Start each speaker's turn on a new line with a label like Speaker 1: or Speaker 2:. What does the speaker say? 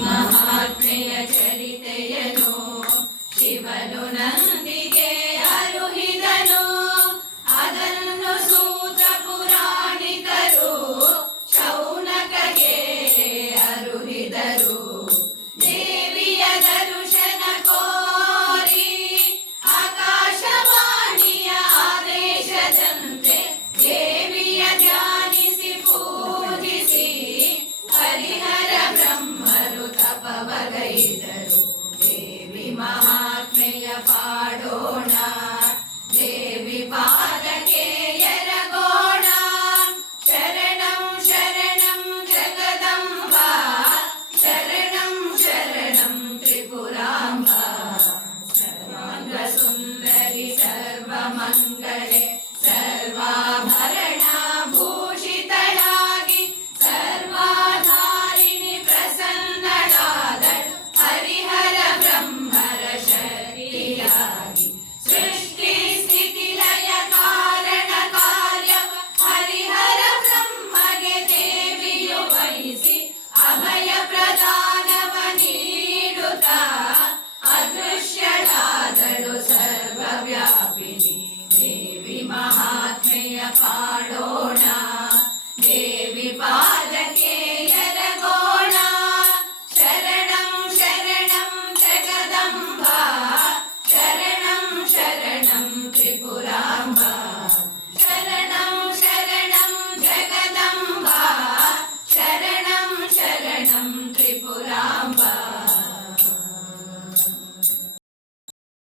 Speaker 1: ಮಹಾತ್ಮೆಯ ಚರಿತೆಯನು ಶಿವನು ನಂದಿಗೆ ಬ್ರಹ್ಮರು ತಪವಗೈದರು ದೇವಿ ಮಹಾತ್ಮೆಯ ಪಾಡೋಣ ದೇವಿ ಪಾದಕ್ಕೆ ಎರಗೋಣ ಶರಣಂ ಶರಣಂ ಜಗದಂಬಾ ಶರಣಂ ಶರಣಂ ತ್ರಿಪುರಾಂಬ ಸರ್ವಾಂಗ ಸುಂದರಿ ಸರ್ವಮಂಗಳೆ सर्वव्यापिनि देवि महात्म्य पाडोण देवि पादके यरगोण शरणं शरणं जगदम्बा शरणं शरणं त्रिपुर